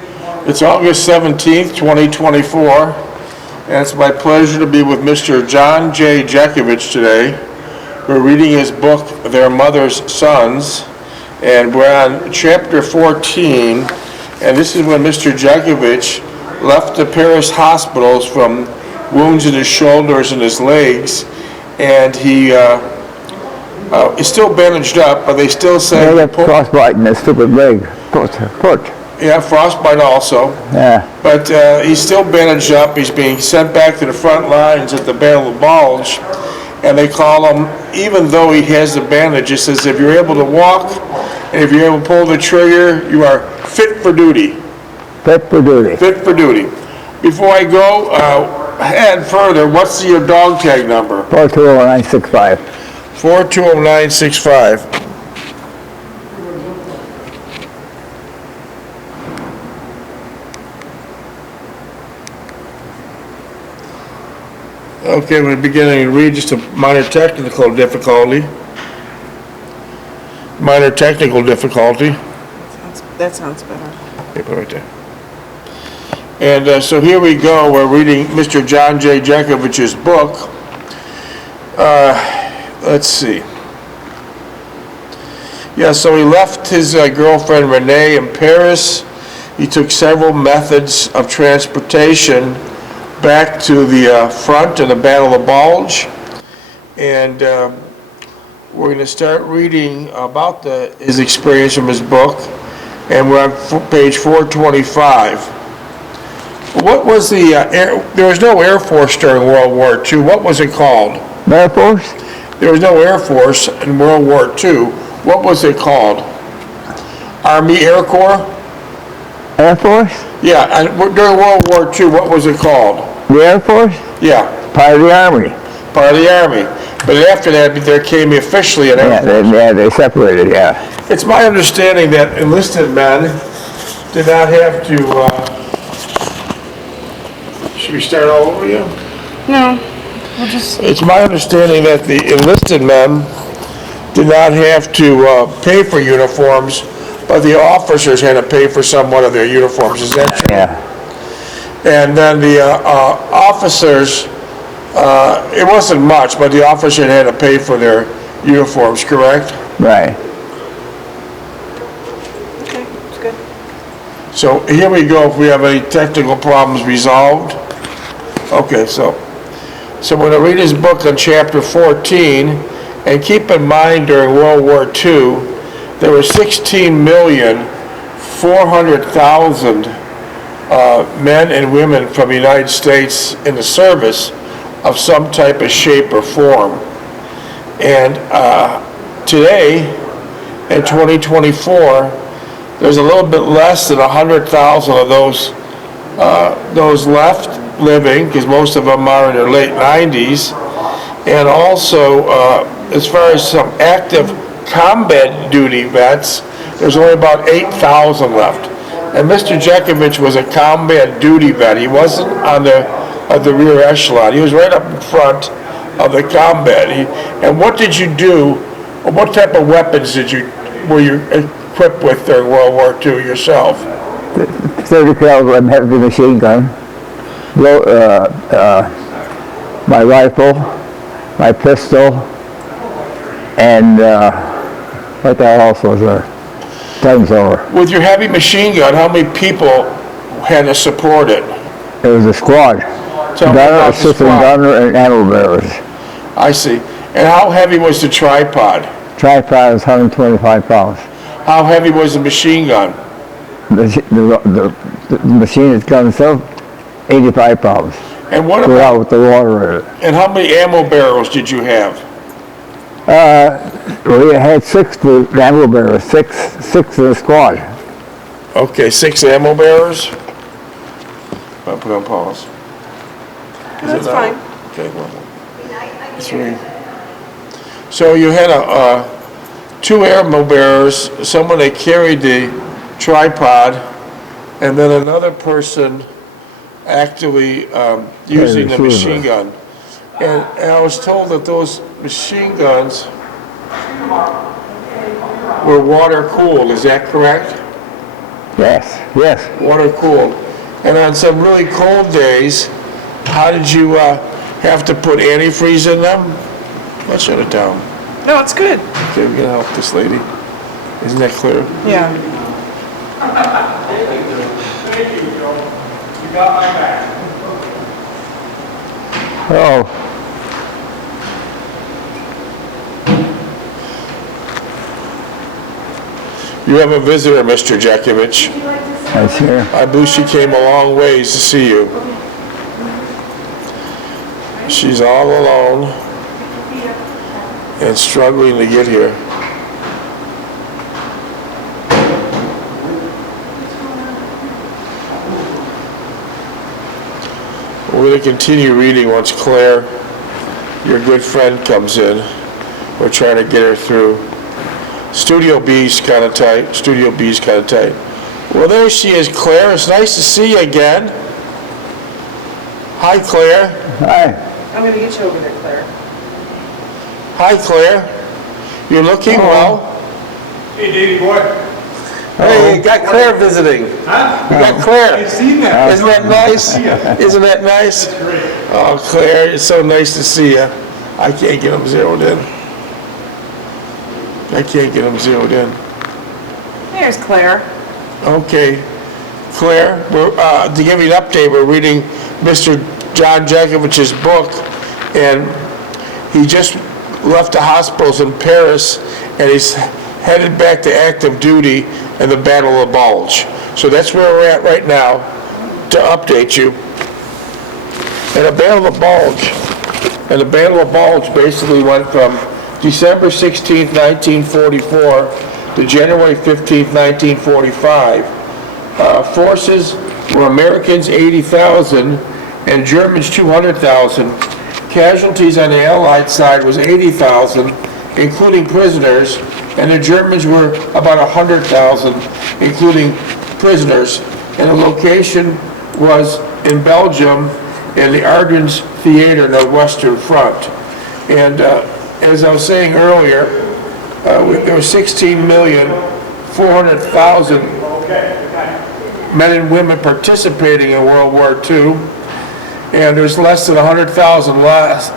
It's August 17th, 2024, and it's my pleasure to be with Mr. John J. Jeckovich today. We're reading his book, Their Mother's Sons, and we're on chapter 14, and this is when Mr. Jeckovich left the Paris hospitals from wounds in his shoulders and his legs, and he is still bandaged up, but they still say... Yeah, frostbite in his stupid leg, foot. Yeah, frostbite also. Yeah. But he's still bandaged up. He's being sent back to the front lines at the Battle of Bulge, and they call him, even though he has the bandage, it says if you're able to walk and if you're able to pull the trigger, you are fit for duty. Fit for duty. Fit for duty. Before I go ahead further, what's your dog tag number? 420965. 420965. Okay, we're beginning to read just a minor technical difficulty. Minor technical difficulty. That sounds better. Okay, put it right there. And so here we go. We're reading Mr. John J. Jeckovich's book. Let's see. Yeah, so he left his girlfriend Renee in Paris. He took several methods of transportation back to the front in the Battle of Bulge, and we're going to start reading about his experience from his book, and we're on page 425. What was the there was no Air Force during World War II. What was it called? Air Force? There was no Air Force in World War II. What was it called? Army Air Corps? Air Force? Yeah, and during World War II, what was it called? The Air Force? Yeah. Part of the Army. Part of the Army. But after that, there came officially an Air Force. They separated, yeah. It's my understanding that enlisted men did not have to, should we start all over again? No, we'll just... It's my understanding that the enlisted men did not have to pay for uniforms, but the officers had to pay for somewhat of their uniforms. Is that true? Yeah. And then the officers, it wasn't much, but the officers had to pay for their uniforms, correct? Right. Okay, it's good. So here we go, if we have any technical problems resolved. Okay, so we're going to read his book on chapter 14, and keep in mind during World War II, there were 16,400,000 men and women from the United States in the service of some type of shape or form. And today, in 2024, there's a little bit less than 100,000 of those left living, because most of them are in their late 90s. And also, as far as some active combat duty vets, there's only about 8,000 left. And Mr. Jeckovich was a combat duty vet. He wasn't on the rear echelon. He was right up in front of the combat. And what did you do, or what type of weapons were you equipped with during World War II yourself? 30 caliber heavy machine gun, my rifle, my pistol, and what the hell else was there? Flamethrower. With your heavy machine gun, how many people had to support it? It was a squad. Gunner, assistant gunner, and ammo bearers. I see. And how heavy was the tripod? Tripod was 125 pounds. How heavy was the machine gun? The machine gun itself, 85 pounds. And what about with the water in it? And how many ammo barrels did you have? We had 6 ammo bearers, six in the squad. Okay, 6 ammo bearers. I'll put on pause. That's fine. Okay, well, 3. So you had 2 ammo bearers, someone that carried the tripod, and then another person actively using the machine gun. And I was told that those machine guns were water cooled. Is that correct? Yes, yes. Water cooled. And on some really cold days, how did you have to put antifreeze in them? Let's shut it down. No, it's good. Okay, we're gonna help this lady. Isn't that clear? Yeah. Thank you, Joe. You got my back. Oh, You have a visitor, Mr. Jeckovich. that's here. I believe she came a long ways to see you. She's all alone and struggling to get here. We're going to continue reading once Claire, your good friend, comes in. We're trying to get her through. Studio B's kind of tight. Studio B's kind of tight. Well, there she is, Claire. It's nice to see you again. Hi, Claire. Hi. I'm gonna get you over there, Claire. Hi, Claire. You're looking well. Hey, Davey boy. Hey, you got Claire visiting. Huh? You got Claire. I've seen that. Isn't that nice? Isn't that nice? Great. Oh, Claire, it's so nice to see you. I can't get them zeroed in. I can't get them zeroed in. There's Claire. Okay, Claire, we're, to give you an update, we're reading Mr. John Jeckovich's book, and he just left the hospitals in Paris, and he's headed back to active duty in the Battle of Bulge. So that's where we're at right now, to update you. And the Battle of Bulge, basically went from December 16th, 1944 to January 15th, 1945. Forces were Americans 80,000 and Germans 200,000. Casualties on the Allied side was 80,000, including prisoners, and the Germans were about 100,000, including prisoners. And the location was in Belgium in the Ardennes Theater in the Western Front. And as I was saying earlier, there were 16,400,000 men and women participating in World War II, and there's less than 100,000 left,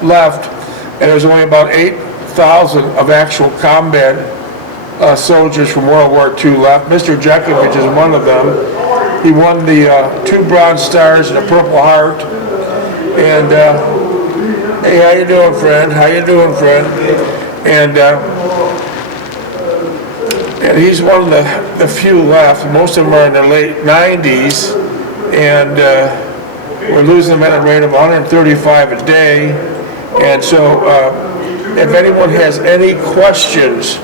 and there's only about 8,000 of actual combat soldiers from World War II left. Mr. Jeckovich is one of them. He won the 2 Bronze Stars and a Purple Heart. And hey, how you doing, friend? How you doing, friend? And he's one of the few left. Most of them are in their late 90s, and we're losing them at a rate of 135 a day. And so if anyone has any questions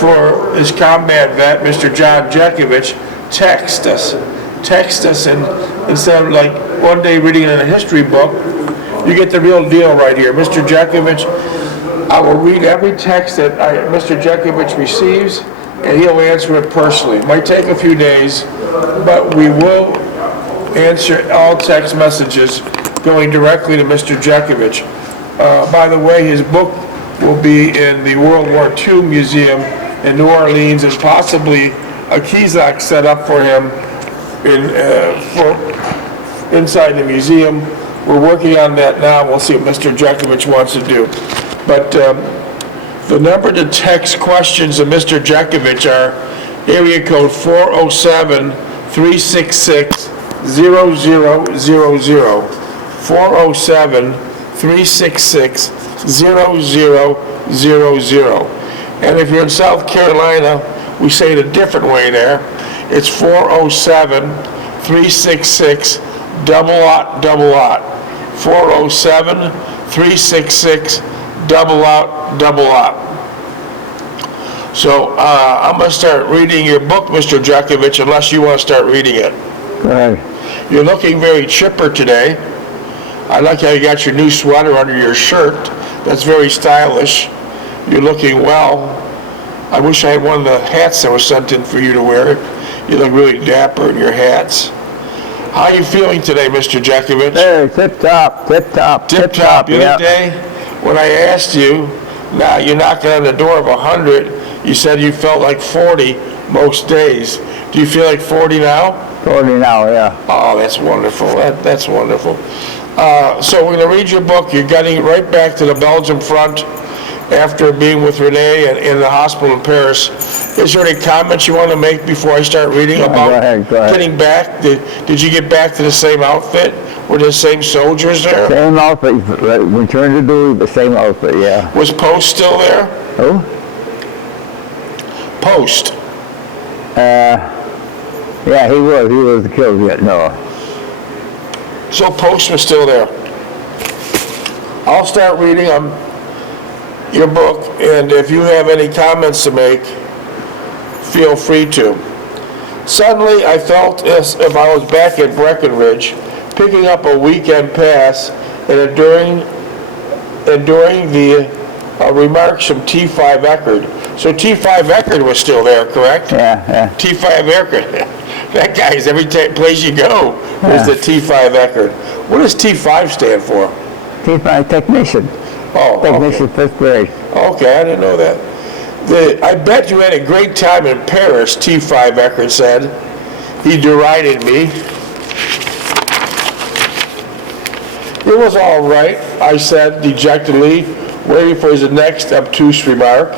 for this combat vet, Mr. John Jeckovich, text us. And instead of like one day reading in a history book, you get the real deal right here. Mr. Jeckovich, I will read every text that Mr. Jeckovich receives, and he'll answer it personally. It might take a few days, but we will answer all text messages going directly to Mr. Jeckovich. By the way, his book will be in the World War II Museum in New Orleans, and possibly a Kizak set up for him inside the museum. We're working on that now. We'll see what Mr. Jeckovich wants to do. But the number to text questions of Mr. Jeckovich are area code 407-366-0000. 407-366-0000. And if you're in South Carolina, we say it a different way there. It's 407-366-0000. 407-366-0000. So I'm going to start reading your book, Mr. Jeckovich, unless you want to start reading it. Go ahead. You're looking very chipper today. I like how you got your new sweater under your shirt. That's very stylish. You're looking well. I wish I had one of the hats that was sent in for you to wear. You look really dapper in your hats. How are you feeling today, Mr. Jeckovich? Hey, tip top. Tip top. The other day, when I asked you, now you're knocking on the door of 100, you said you felt like 40 most days. Do you feel like 40 now? 40 now, yeah. Oh, that's wonderful. That's wonderful. So we're going to read your book. You're getting right back to the Belgium front after being with Renee and in the hospital in Paris. Is there any comments you want to make before I start reading about Go ahead. getting back? Did you get back to the same outfit? Were the same soldiers there? Same outfit, returned to duty, the same outfit, yeah. Was Post still there? Who? Post. Yeah, he was killed yet, no. So Post was still there. I'll start reading your book, and if you have any comments to make, feel free to. Suddenly, I felt as if I was back at Breckenridge, picking up a weekend pass and enduring the remarks from T5 Eckerd. So T5 Eckerd was still there, correct? Yeah. T5 Eckerd. That guy's every place you go is the T5 Eckerd. What does T5 stand for? T5 technician. Oh, Technician, 5th grade. okay, I didn't know that. I bet you had a great time in Paris, T5 Eckerd said. He derided me. It was all right, I said dejectedly, waiting for his next obtuse remark.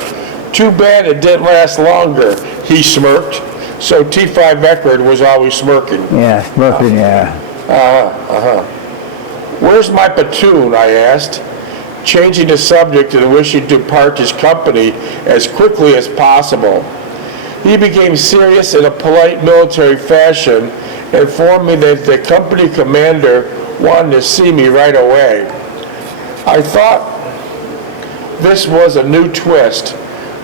Too bad it didn't last longer, he smirked. So T5 Eckerd was always smirking. Yeah, smoking, yeah. Where's my platoon, I asked, changing the subject and wishing to depart his company as quickly as possible. He became serious in a polite military fashion and informed me that the company commander wanted to see me right away. I thought this was a new twist.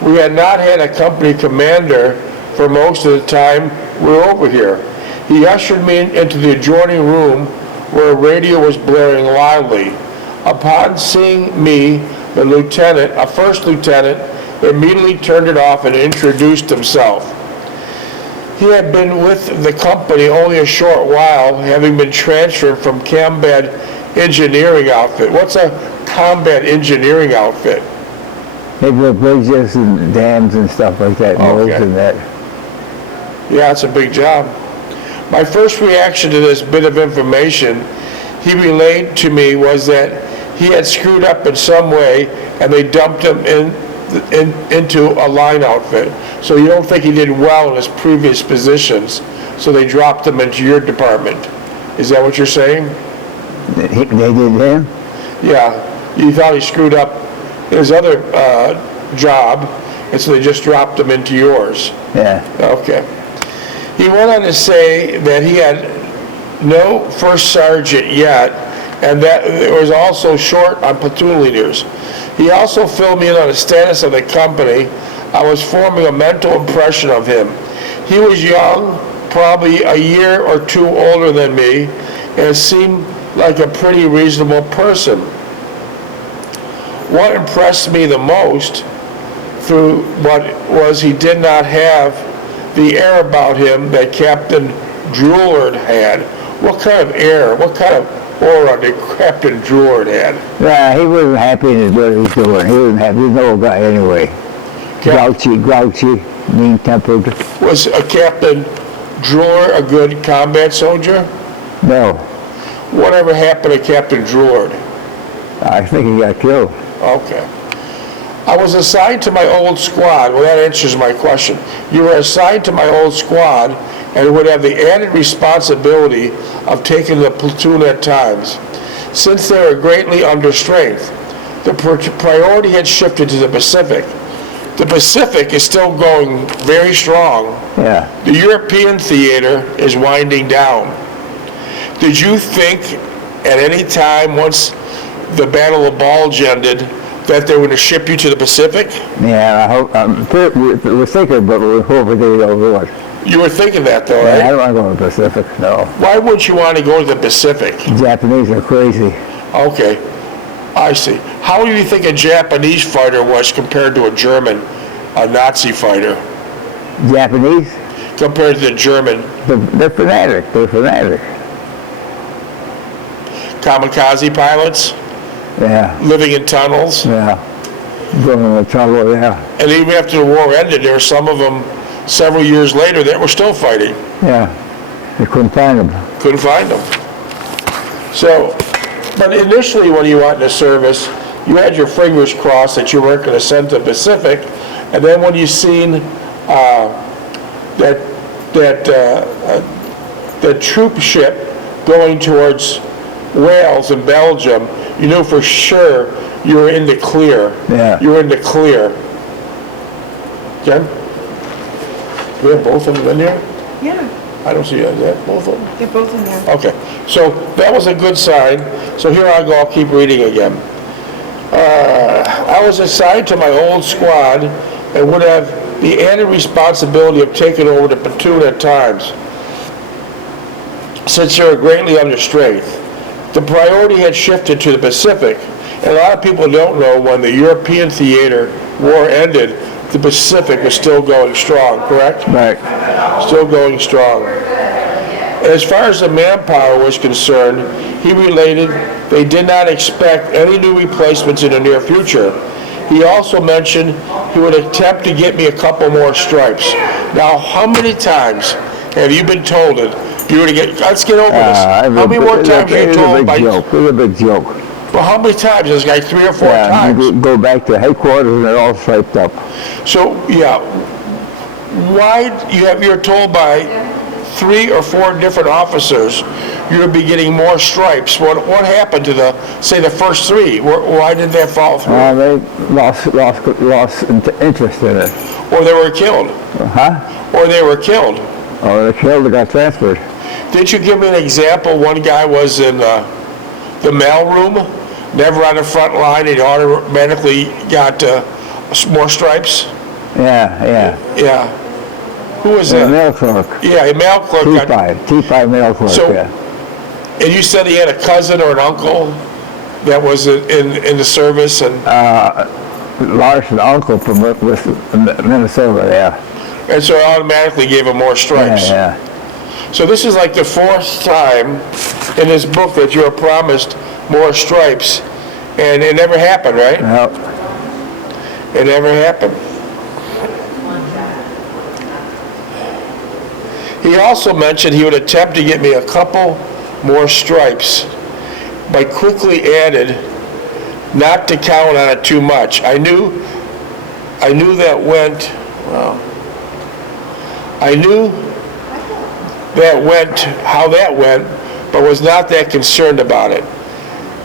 We had not had a company commander for most of the time we were over here. He ushered me into the adjoining room where a radio was blaring loudly. Upon seeing me, the lieutenant, a first lieutenant, immediately turned it off and introduced himself. He had been with the company only a short while, having been transferred from combat engineering outfit. What's a combat engineering outfit? They built bridges and dams and stuff like that, roads and that. Yeah, it's a big job. My first reaction to this bit of information he relayed to me was that he had screwed up in some way and they dumped him into a line outfit. So you don't think he did well in his previous positions, so they dropped him into your department. Is that what you're saying? They did him? Yeah, you thought he screwed up in his other job, and so they just dropped him into yours. Yeah. Okay. He went on to say that he had no first sergeant yet, and that it was also short on platoon leaders. He also filled me in on the status of the company. I was forming a mental impression of him. He was young, probably a year or two older than me, and seemed like a pretty reasonable person. What impressed me the most through what was he did not have the air about him that Captain Droulard had. What kind of air, what kind of aura did Captain Droulard had? Yeah, he wasn't happy in what he was doing. He wasn't happy. He was an old guy anyway. Grouchy, mean-tempered. Was Captain Droulard a good combat soldier? No. Whatever happened to Captain Droulard? I think he got killed. Okay. I was assigned to my old squad. Well, that answers my question. You were assigned to my old squad and would have the added responsibility of taking the platoon at times. Since they were greatly under strength, the priority had shifted to the Pacific. The Pacific is still going very strong. Yeah. The European theater is winding down. Did you think at any time once the Battle of Bulge ended that they were going to ship you to the Pacific? Yeah, I hope, we're thinking, but we're hoping they don't do it. You were thinking that though, right? Yeah, I don't want to go to the Pacific, no. Why wouldn't you want to go to the Pacific? The Japanese are crazy. Okay, I see. How do you think a Japanese fighter was compared to a German, a Nazi fighter? Japanese? Compared to the German? They're fanatic. They're fanatic. Kamikaze pilots? Yeah. Living in tunnels? Yeah. Going in the trouble, yeah. And even after the war ended, there were some of them several years later that were still fighting. Yeah. They couldn't find them. Couldn't find them. So, but initially when you went into service, you had your fingers crossed that you weren't going to send to the Pacific, and then when you seen that troop ship going towards Wales and Belgium, you knew for sure you were in the clear. Yeah. You were in the clear. Jen? Do we have both of them in here? Yeah, I don't see, is that both of them? they're both in there. Okay, so that was a good sign. So here I go, I'll keep reading again. I was assigned to my old squad and would have the added responsibility of taking over the platoon at times, since they were greatly under strength. The priority had shifted to the Pacific, and a lot of people don't know when the European theater war ended, the Pacific was still going strong, correct? Right. Still going strong. As far as the manpower was concerned, he related they did not expect any new replacements in the near future. He also mentioned he would attempt to get me a couple more stripes. Now, how many times have you been told it? You're gonna get, let's get over this. How many more times are you told by? It was a big joke. Well, how many times? It's like 3 or 4 Yeah, times. you go back to headquarters and they're all striped up. So, yeah, why, you're told by 3 or 4 different officers, you're gonna be getting more stripes. What happened to the, say, the first 3? Why did that fall through? They lost interest in it. Or they were killed? Huh? Or they were killed? Or they killed, they got transferred. Did you give me an example? One guy was in the mail room, never on the front line, and he automatically got more stripes? Yeah. Yeah. Who was The that? mail clerk. Yeah, a mail clerk got... T5 mail clerk, So- yeah. And you said he had a cousin or an uncle that was in the service, and Larson uncle from Minnesota, yeah. so it automatically gave him more stripes. Yeah. So this is like the 4th time in this book that you were promised more stripes, and it never happened, right? Well, It never happened. He also mentioned he would attempt to get me a couple more stripes, but quickly added not to count on it too much. I knew that went, well, I knew that went, how that went, but was not that concerned about it.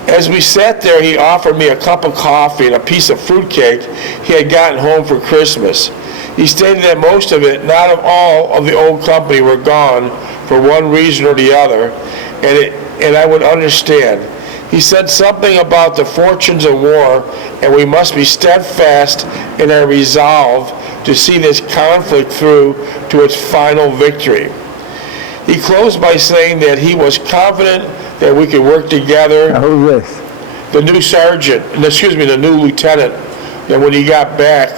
As we sat there, he offered me a cup of coffee and a piece of fruitcake he had gotten home for Christmas. He stated that most of it, not of all of the old company, were gone for one reason or the other, and I would understand. He said something about the fortunes of war, and we must be steadfast in our resolve to see this conflict through to its final victory. He closed by saying that he was confident that we could work together. now who's this? The new sergeant, the new lieutenant, that when he got back,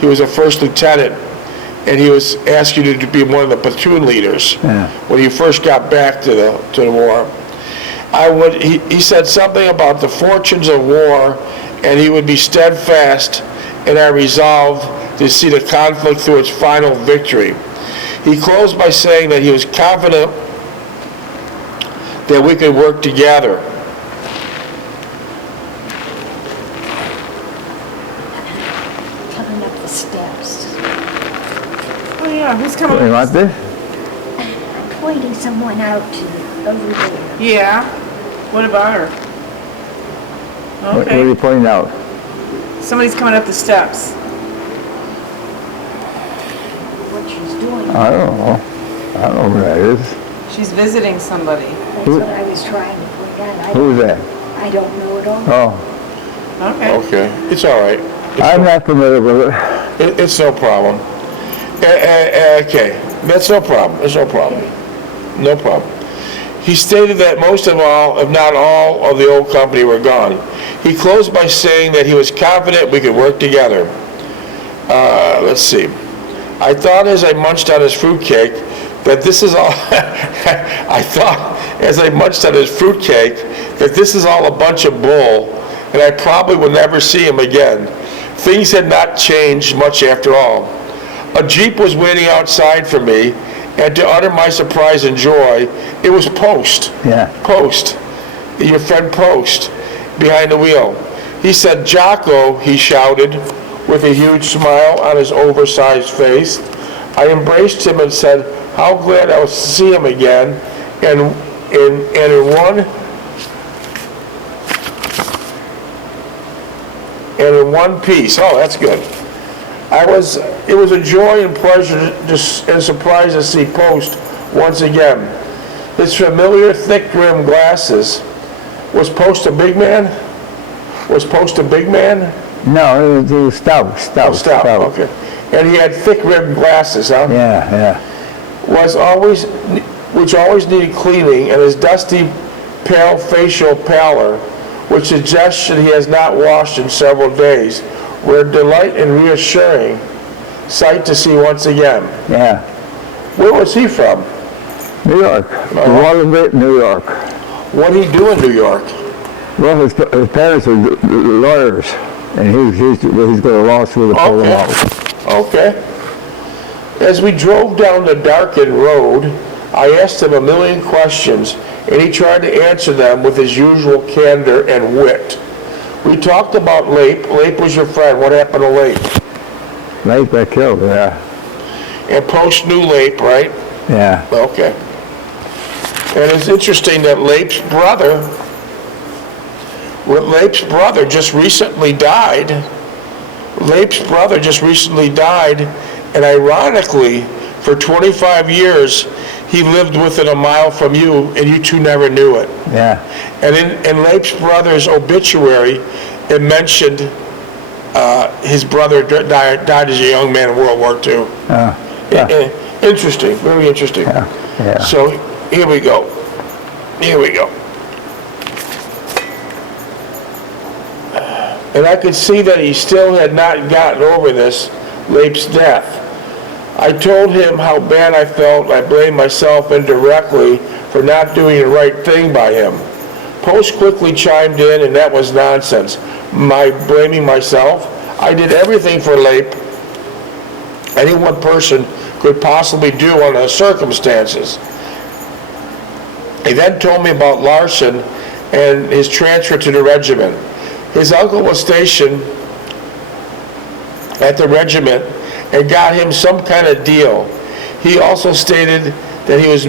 he was a first lieutenant, and he was asking you to be one of the platoon leaders when he first got back to the war. He said something about the fortunes of war, and he would be steadfast in our resolve to see the conflict through its final victory. He closed by saying that he was confident that we could work together. Coming up the steps. Oh, yeah, who's coming? You want this? Pointing someone out over there. Yeah. What about her? What are you Okay. pointing out? Somebody's coming up the steps. What she's doing. I don't know. I don't know who that is. She's visiting somebody. That's what I was trying to point out. Who's that? I don't know at all. Oh, Okay. Okay, it's all right. I'm not familiar with it. It's no problem. Okay, that's no problem. It's no problem. No problem. He stated that most of all, if not all, of the old company were gone. He closed by saying that he was confident we could work together. Let's see. I thought as I munched on his fruitcake that this is all, I thought as I munched on his fruitcake that this is all a bunch of bull, and I probably would never see him again. Things had not changed much after all. A Jeep was waiting outside for me, and to utter my surprise and joy, it was Post. Yeah. Post, your friend Post, behind the wheel. He said, "Jocko," he shouted, with a huge smile on his oversized face. I embraced him and said, how glad I was to see him again, and in one piece. Oh, that's good. It was a joy and pleasure and surprise to see Post once again. His familiar thick-rimmed glasses. Was Post a big man? Was Post a big man? No, it was stout. Oh, stout, okay. And he had thick-rimmed glasses, huh? Yeah. Which always needed cleaning, and his dusty, pale facial pallor, which suggested he has not washed in several days, were a delight and reassuring sight to see once again. Yeah. Where was he from? New York. Holland, New York. What did he do in New York? Well, his parents were lawyers, and he's going to law school to pull them out. Okay. As we drove down the darkened road, I asked him a million questions, and he tried to answer them with his usual candor and wit. We talked about Leip. Leip was your friend. What happened to Leip? Leip got killed, yeah. And Post knew Leip, right? Yeah. Okay. And it's interesting that Leip's brother just recently died. Leip's brother just recently died, and ironically, for 25 years, he lived within a mile from you, and you two never knew it. Yeah. And in Leip's brother's obituary, it mentioned his brother died as a young man in World War II. Interesting, very interesting. Yeah. So here we go. And I could see that he still had not gotten over this, Leip's death. I told him how bad I felt. I blamed myself indirectly for not doing the right thing by him. Post quickly chimed in, and that was nonsense. My blaming myself? I did everything for Leip any one person could possibly do under the circumstances. He then told me about Larson and his transfer to the regiment. His uncle was stationed at the regiment and got him some kind of deal. He also stated that he was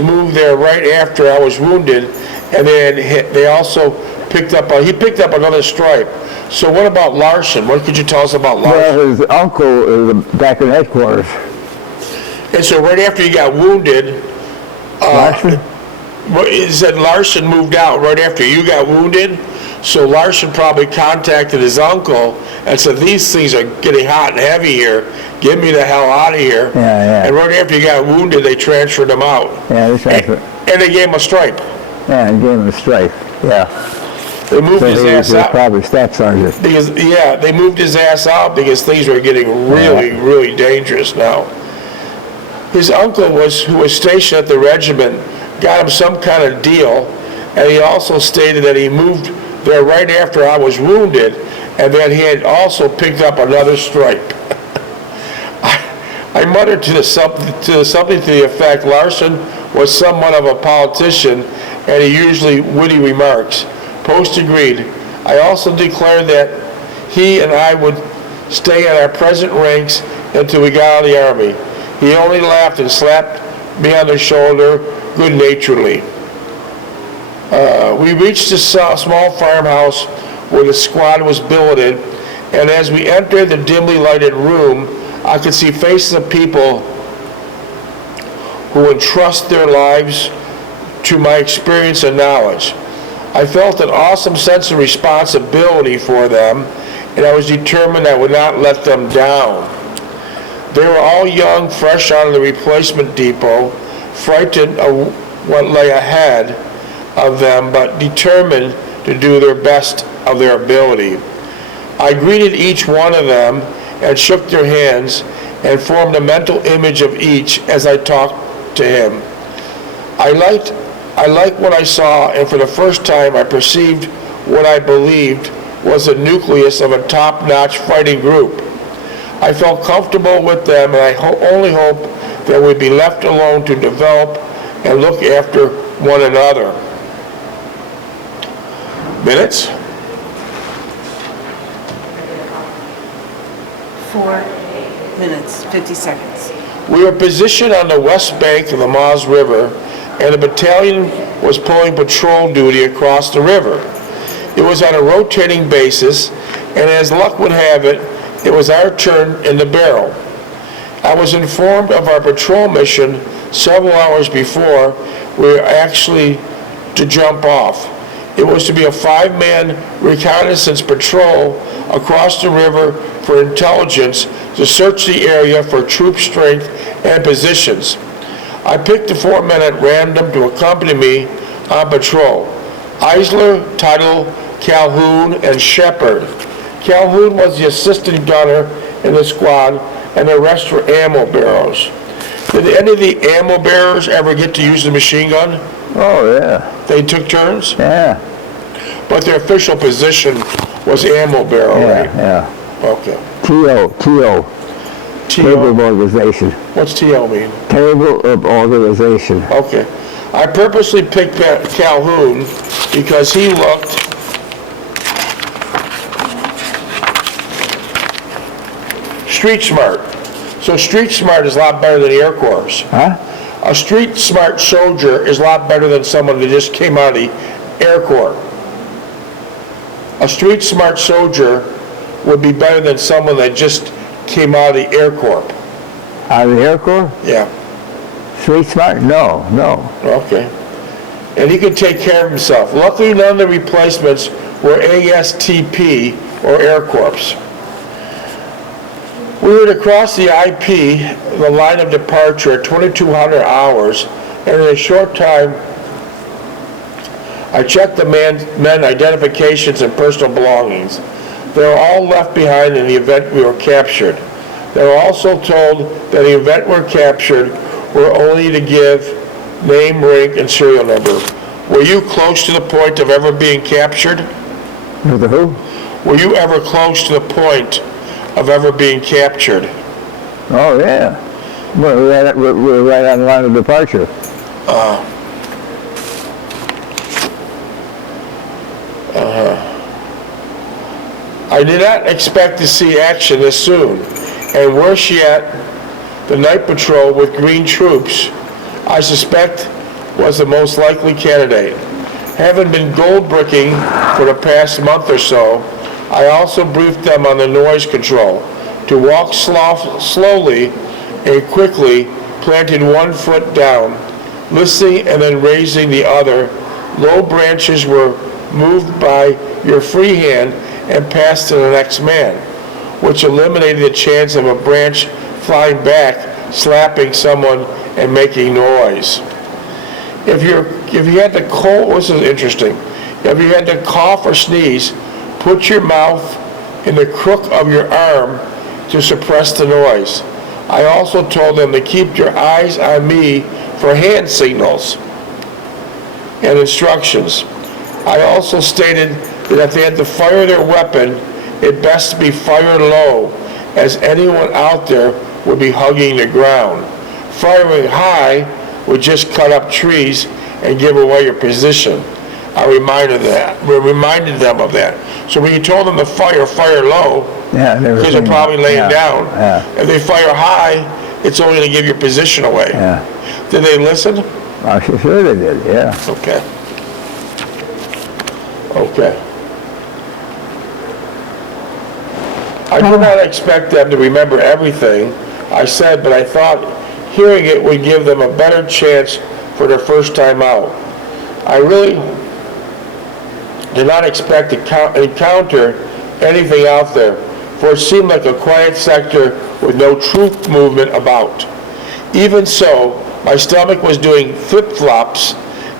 moved there right after I was wounded, and they also picked up another stripe. So what about Larson? What could you tell us about Larson? Well, his uncle is back in headquarters. And so right after he got wounded, Larson? It said Larson moved out right after you got wounded. So Larson probably contacted his uncle and said, these things are getting hot and heavy here. Get me the hell out of here. Yeah. And right after he got wounded, they transferred him out. Yeah, they transferred. And they gave him a stripe. Yeah, and gave him a strike. Yeah. They moved his ass out. Probably staff sergeant. They moved his ass out because things were getting really dangerous now. His uncle, who was stationed at the regiment, got him some kind of deal, and he also stated that he moved there right after I was wounded, and that he had also picked up another stripe. I muttered to something to the effect, Larson was somewhat of a politician, and he usually witty remarks. Post agreed. I also declared that he and I would stay at our present ranks until we got out of the Army. He only laughed and slapped me on the shoulder good-naturedly. We reached a small farmhouse where the squad was billeted, and as we entered the dimly lighted room, I could see faces of people who entrust their lives to my experience and knowledge. I felt an awesome sense of responsibility for them, and I was determined I would not let them down. They were all young, fresh out of the replacement depot, frightened of what lay ahead of them, but determined to do their best of their ability. I greeted each one of them and shook their hands and formed a mental image of each as I talked to him. I liked what I saw, and for the first time I perceived what I believed was the nucleus of a top-notch fighting group. I felt comfortable with them, and I only hope that we'd be left alone to develop and look after one another. Minutes? 4 minutes, 50 seconds. We were positioned on the west bank of the Maas River, and the battalion was pulling patrol duty across the river. It was on a rotating basis, and as luck would have it, it was our turn in the barrel. I was informed of our patrol mission several hours before we were actually to jump off. It was to be a 5-man reconnaissance patrol across the river for intelligence to search the area for troop strength and positions. I picked the 4 men at random to accompany me on patrol: Eisler, Tuttle, Calhoun, and Shepard. Calhoun was the assistant gunner in the squad, and the rest were ammo bearers. Did any of the ammo bearers ever get to use the machine gun? Oh, yeah, They took turns? yeah, But their official position was ammo bearer, yeah, right? yeah. Okay. TO, Table of TO, Organization. what's TO mean? Table of Organization. Okay. I purposely picked Calhoun because he looked street smart. So street smart is a lot better than the Air Corps. Huh? A street smart soldier is a lot better than someone that just came out of the Air Corps. A street smart soldier would be better than someone that just came out of the Air Corps. Out of the Air Corps? Yeah, Street smart? No, no. okay. And he could take care of himself. Luckily, none of the replacements were ASTP or Air Corps. We were to cross the IP, the line of departure, at 2,200 hours, and in a short time, I checked the men identifications and personal belongings. They were all left behind in the event we were captured. They were also told that in the event we're captured, we're only to give name, rank, and serial number. Were you close to the point of ever being captured? With the who? Were you ever close to the point of ever being captured? Oh, yeah. We're right on the line of departure. I did not expect to see action this soon, and worse yet, the night patrol with green troops, I suspect, was the most likely candidate. Having been gold bricking for the past month or so, I also briefed them on the noise control, to walk slowly and quickly, planting one foot down, listening and then raising the other. Low branches were moved by your free hand and passed to the next man, which eliminated the chance of a branch flying back, slapping someone, and making noise. If you had to cough, this is interesting. If you had to cough or sneeze, put your mouth in the crook of your arm to suppress the noise. I also told them to keep your eyes on me for hand signals and instructions. I also stated that if they had to fire their weapon, it best be fired low, as anyone out there would be hugging the ground. Firing high would just cut up trees and give away your position. I reminded them of that. So when you told them to fire low, Yeah, because they're probably laying down. Yeah, If they fire high, it's only to give your position away. yeah. Did they listen? I'm sure they did, yeah. Okay. Okay. I did not expect them to remember everything I said, but I thought hearing it would give them a better chance for their first time out. I really did not expect to encounter anything out there, for it seemed like a quiet sector with no troop movement about. Even so, my stomach was doing flip-flops,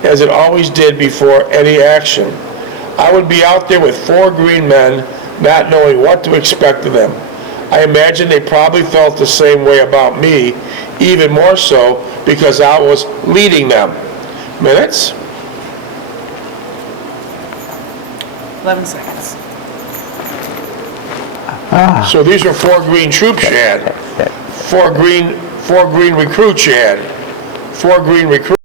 as it always did before any action. I would be out there with 4 green men, not knowing what to expect of them. I imagine they probably felt the same way about me, even more so because I was leading them. Minutes? 11 seconds. So these are 4 green troops you had. 4 green recruits you had. 4 green recruits.